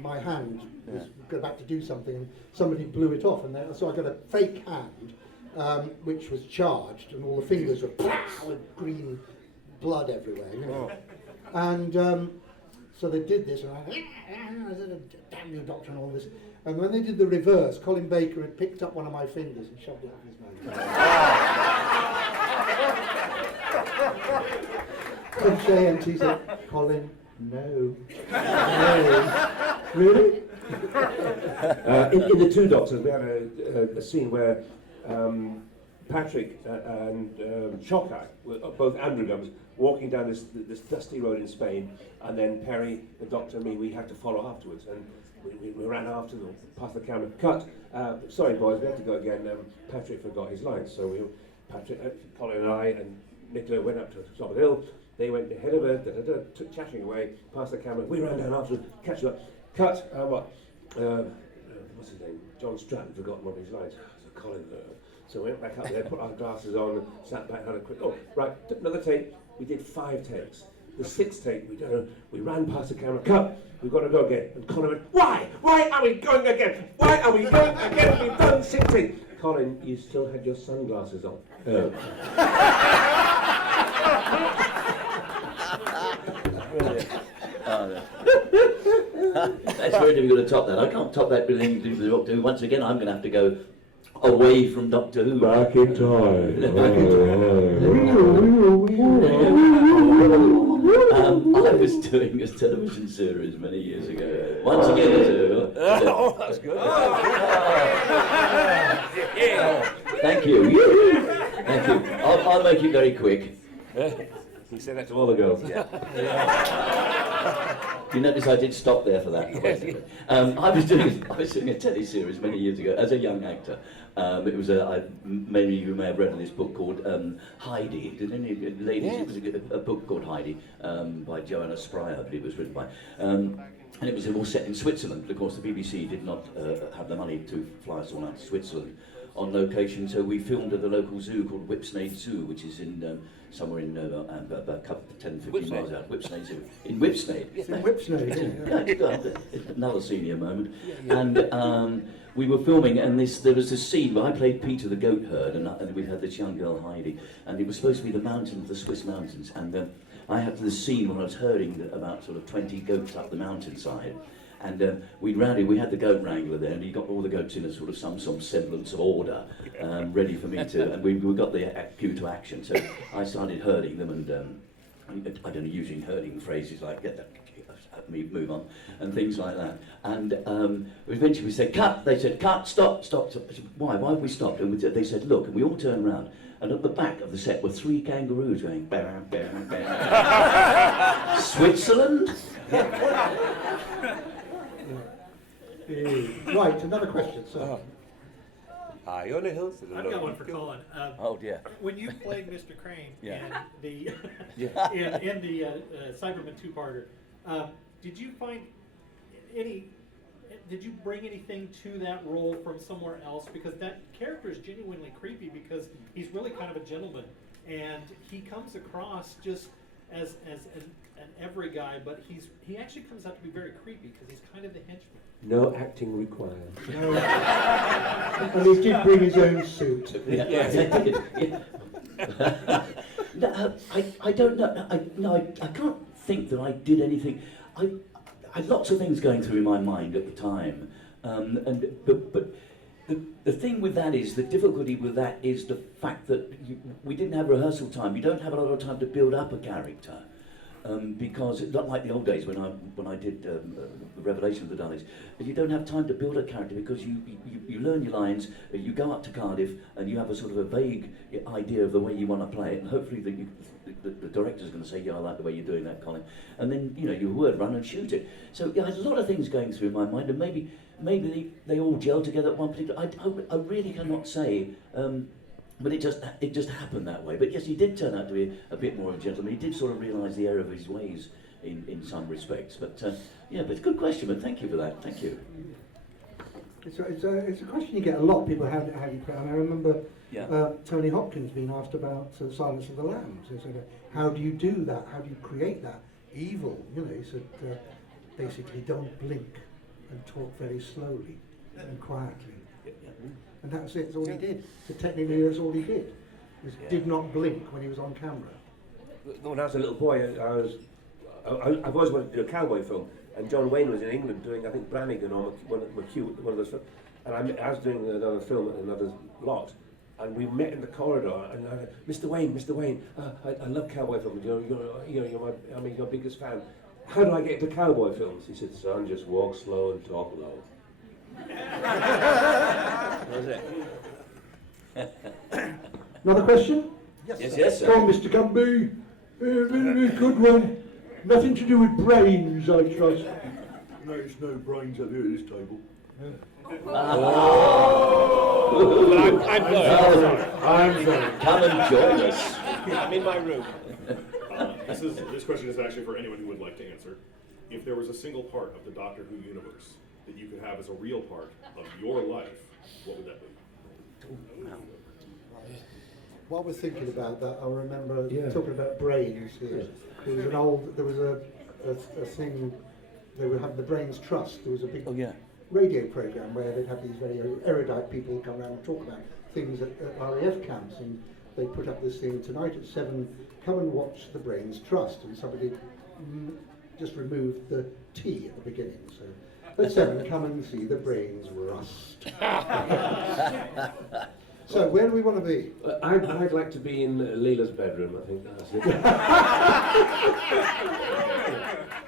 my hand was about to do something, and somebody blew it off, and so I got a fake hand, which was charged, and all the fingers were with green blood everywhere. You know? And so they did this, and I said, "Damn you, Doctor," and all this. And when they did the reverse, Colin Baker had picked up one of my fingers and shoved it up his nose. Cliche, and she said, "Colin, no." Really? In the Two Doctors, we had a scene where Patrick and Shockeye, both androgams, walking down this dusty road in Spain, and then Perry, the Doctor, and me, we had to follow afterwards, and we ran after them, past the camera. Cut. Sorry, boys, we had to go again. Patrick forgot his lines, so Colin and I and Nicola went up to the top of the hill. They went ahead of us, chatting away, past the camera. We ran down after them, catch up. Cut. What's his name? John Stratton forgotten one of his lines. So Colin. So we went back up there, put our glasses on, and sat back, had a quick. Oh, right. Another take. We did 5 takes. The 6th take, we ran past the camera. Cut. We've got to go again. And Colin went, "Why? Why are we going again? Why are we going again? We've done 6 takes." Colin, you still had your sunglasses on. Oh. That's very difficult to top that. I can't top that with anything to do with Doctor Who. Once again, I'm going to have to go away from Doctor Who. Back in time. I was doing a television series many years ago. Once again, Oh, that's good. thank you. Thank you. I'll make it very quick. He said that to all the girls. You notice I did stop there for that. I was doing a telly series many years ago as a young actor. It was maybe you may have read this book called Heidi. Did any ladies? Yes. It was a book called Heidi by Joanna Spryer, I believe it was written by. And it was all set in Switzerland. Of course, the BBC did not have the money to fly us all out to Switzerland on location, so we filmed at the local zoo called Whipsnade Zoo, which is in somewhere in about 10-15 miles out. Whipsnade Zoo. In Whipsnade. It's in Whipsnade. Another senior moment. And we were filming, and there was this scene where I played Peter the goat herd, and we had this young girl Heidi, and it was supposed to be the mountains, the Swiss mountains, and I had this scene when I was herding about sort of 20 goats up the mountainside. And we had the goat wrangler there, and he got all the goats in a sort of some semblance of order, ready for me to, and we got the cue to action. So I started herding them, and I don't know, using herding phrases like get that, move on, and things like that. And eventually we said, cut. They said, cut, stop. So I said, why have we stopped? And they said, look, and we all turned around. And at the back of the set were 3 kangaroos going, bam, bam, bam. Switzerland? Right, another question, sir. High on the hills. I've got one for Colin. Oh dear. When you played Mr. Crane Yeah. in the in the Cyberman two-parter, did you find any? Did you bring anything to that role from somewhere else? Because that character is genuinely creepy because he's really kind of a gentleman, and he comes across just as an every guy, but he actually comes out to be very creepy because he's kind of the henchman. No acting required. No. And he did bring his own suit. Yes, I did. Yeah. No, I don't know. I can't think that I did anything. I had lots of things going through my mind at the time, but the thing with that is, the difficulty with that is the fact that we didn't have rehearsal time. You don't have a lot of time to build up a character. Because it's not like the old days when I did the Revelation of the Daleks, you don't have time to build a character because you learn your lines, you go up to Cardiff and you have a sort of a vague idea of the way you want to play it, and hopefully the director's going to say, yeah, I like the way you're doing that, Colin, and then you word run and shoot it. So yeah, there's a lot of things going through my mind, and maybe they all gel together at one particular. I really cannot say. But it just happened that way. But yes, he did turn out to be a bit more of a gentleman. He did sort of realise the error of his ways in some respects. But yeah, but it's a good question. But thank you for that. Thank you. It's a question you get a lot. People, how do you play? And I remember Tony Hopkins being asked about Silence of the Lambs. He said, how do you do that? How do you create that evil? He said, basically, don't blink and talk very slowly and quietly. And that's it, that's all he did. So technically that's all he did. Did not blink when he was on camera. When I was a little boy, I've always wanted to do a cowboy film, and John Wayne was in England doing, I think, Brannigan or McHugh, one of those films, and I was doing another film at another lot, and we met in the corridor, and I said, Mr. Wayne, I love cowboy films, you're your biggest fan. How do I get into cowboy films? He said, son, just walk slow and talk low. Was it? Another question? Yes, sir. Go on, Mr. Gumby. Very good one. Nothing to do with brains, I trust. There's no brains at this table. I'm sorry. Come and join us. I'm in my room. This question is actually for anyone who would like to answer. If there was a single part of the Doctor Who universe that you could have as a real part of your life, what would that be? While we're thinking about that, I remember talking about brains. There was a thing, they would have the Brains Trust. There was a big radio program where they'd have these very erudite people come around and talk about things at RAF camps, and they put up this thing tonight at 7, come and watch the Brains Trust, and somebody just removed the T at the beginning. So at 7, come and see the brains rust. So where do we want to be? I'd like to be in Leela's bedroom, I think that's it.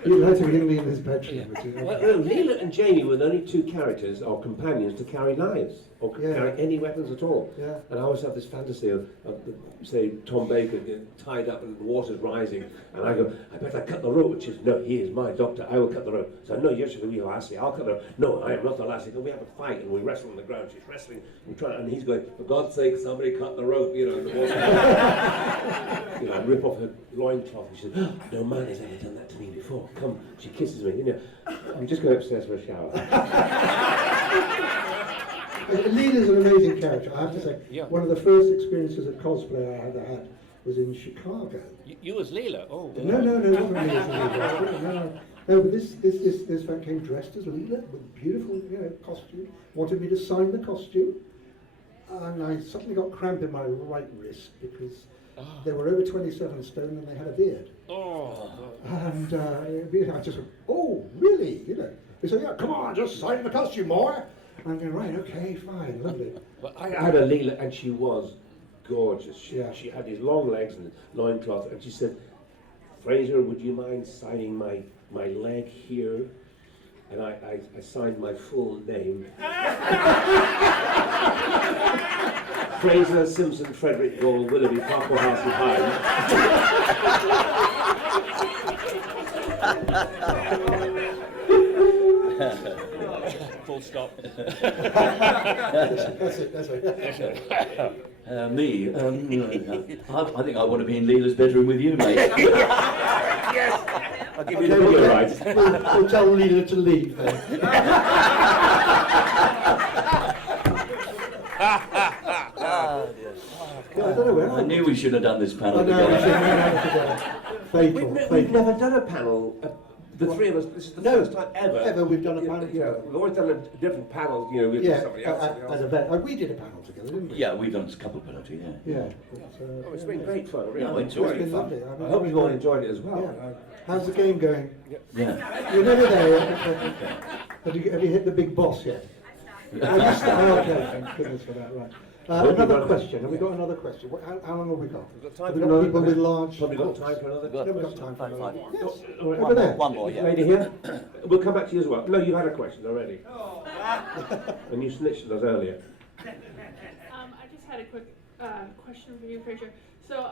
You'd like to be in Leela's bedroom, would you? Well, Leela and Jamie were the only 2 characters or companions to carry knives or carry any weapons at all. Yeah. And I always have this fantasy of say, Tom Baker tied up and the water's rising, and I go, I better cut the rope. And she says, no, he is my doctor, I will cut the rope. So no, you're the wee lassie, I'll cut the rope. No, I am not the lassie. Then we have a fight and we wrestle on the ground. She's wrestling, and he's going, for God's sake, somebody cut the rope, and the water. I rip off her loincloth, and she says, no man has ever done that to me before. Come, she kisses me, I'm just going upstairs for a shower. Leela's an amazing character, I have to say. One of the first experiences of cosplay I ever had was in Chicago. You as Leela? Oh. No, not me as Leela. No, but this fan came dressed as Leela with a beautiful, costume. Wanted me to sign the costume, and I suddenly got cramp in my right wrist because they were over 27 stone and they had a beard. Oh. And I just went, oh, really? He said, yeah, come on, just sign the costume more. I'm going, right, okay, fine, lovely. But I had a Leela, and she was gorgeous. Yeah. She had these long legs and loincloth, and she said, Frazer, would you mind signing my leg here? And I signed my full name. Frazer Simpson Frederick Gall Willoughby Farquharson Hines. Full stop. That's it. Me? I think I want to be in Leela's bedroom with you, mate. Yes! I'll give you the Okay, bigger right. We'll tell Leela to leave then. I don't know where I knew we should have done this panel I know, we should together. have together. Fatal. We've never done a panel. The three of us. This is the first time ever. Ever we've done a panel Yeah, together. we've always done a different panel. You know, with Yeah, somebody else. at an event. We did a panel together, didn't we? Yeah, we've done a couple of penalties, yeah. Yeah. Oh, it's been great fun. Really. No, It's enjoyed been it. lovely. I hope you've all enjoyed it as well. Yeah. How's the game going? Yeah. You're never there yet. Have you hit the big boss yet? Okay, thank goodness for that, right. Another question. Have we got another question? How long have we got? We've got time Have for we got another- people with large... Probably got time for another. Yeah, we've got time for another. Yes, All right. over there. One more, yeah. Lady here. We'll come back to you as well. No, you had a question already. And you snitched at us earlier. I just had a quick question for you, Frazer. So,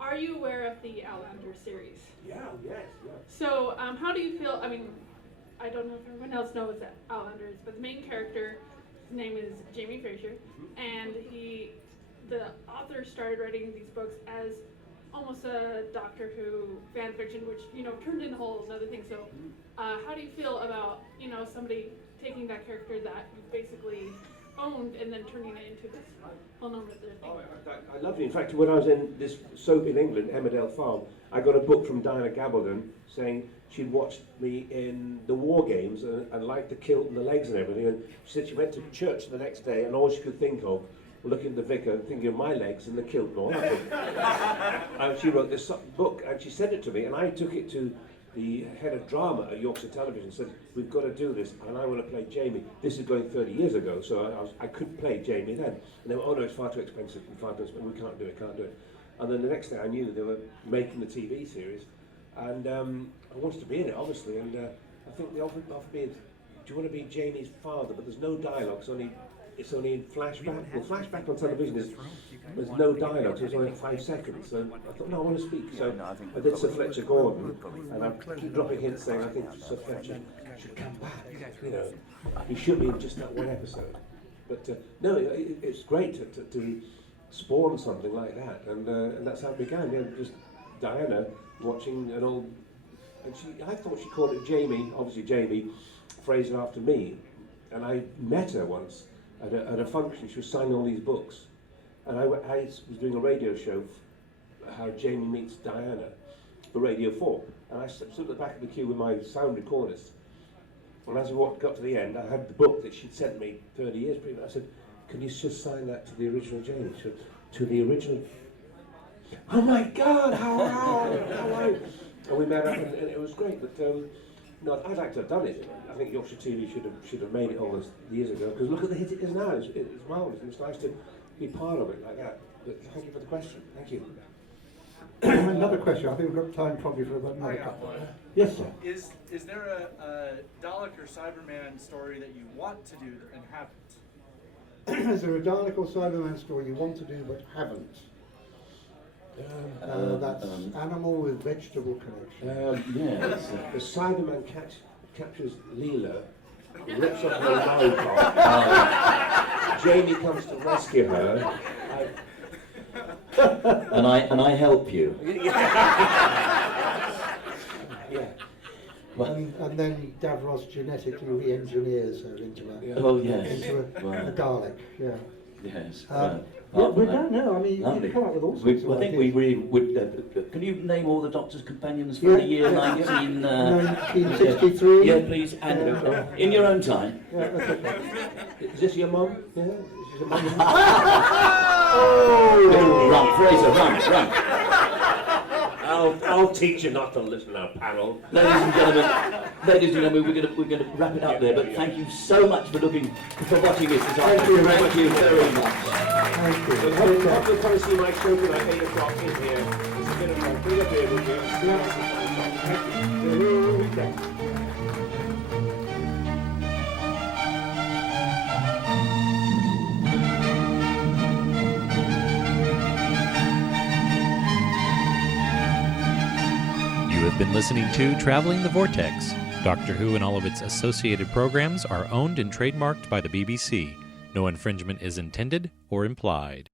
are you aware of the Outlander series? Yeah, yes. So, how do you feel? I mean, I don't know if everyone else knows that Outlander is, but the main character, his name is Jamie Fraser, and the author started writing these books as almost a Doctor Who fan fiction, which, turned into a whole other thing. So, how do you feel about, somebody taking that character that you basically owned and then turning it into this whole other thing? I loved it. In fact, when I was in this soap in England, Emmerdale Farm, I got a book from Diana Gabaldon saying she'd watched me in the war games and liked the kilt and the legs and everything. And she said she went to church the next day and all she could think of, looking at the vicar, thinking of my legs and the kilt and all that. And she wrote this book and she sent it to me, and I took it to the head of drama at Yorkshire Television and said, we've got to do this, and I want to play Jamie. This is going 30 years ago, so I couldn't play Jamie then. And they went, oh no, it's far too expensive, we can't do it. And then the next day I knew that they were making the TV series, and I wanted to be in it, obviously, and I think they offered me, do you want to be Jamie's father? But there's no dialogue, it's only in flashback. Well, flashback on television there's no dialogue, so it's only 5 seconds. So I thought, no, I want to speak. So I did Sir Fletcher Gordon, and I keep dropping hints saying I think Sir Fletcher should come back. He should be in just that one episode. But no, it's great to spawn something like that, and that's how it began. Just Diana watching an old, and I thought she called it Jamie, obviously Jamie Fraser after me, and I met her once at a function. She was signing all these books, and I was doing a radio show, how Jamie meets Diana, for Radio 4, and I stood at the back of the queue with my sound recordist, and as we got to the end, I had the book that she'd sent me 30 years previous. I said, can you just sign that to the original Jamie? She said, to the original. Oh my God, how? And we met up, and it was great, but no, I'd like to have done it. I think Yorkshire TV should have made it all those years ago, because look at the hit it is now. It's marvellous, and it's nice to be part of it like that. But thank you for the question. Thank you. Another question. I think we've got time probably for about another couple. Yes, sir. Is there a Dalek or Cyberman story that you want to do and haven't? Is there a Dalek or Cyberman story you want to do but haven't? That's animal with vegetable connection. The Cyberman captures Leela, rips off her lollipop. Jamie comes to rescue her. And I help you. Yeah. And then Davros genetically re-engineers her into a Dalek. Yeah. Yes. We don't know. I mean, you come up with all sorts of I think ideas. we really would. Can you name all the Doctor's companions for the year 1963? Yeah, please. And in your own time. Yeah, that's okay. Is this your mum? Yeah. Is this your mum? Run, Frazer, run. I'll teach you not to listen to our panel. Ladies and gentlemen, we're gonna wrap it up there. But thank you so much for watching this. Thank you, Thank you very much. Thank you. Hope to come and see my show tonight at 8 o'clock in here. It's a bit of a bring a beer with you. Thank you. You have been listening to Traveling the Vortex. Doctor Who and all of its associated programs are owned and trademarked by the BBC. No infringement is intended or implied.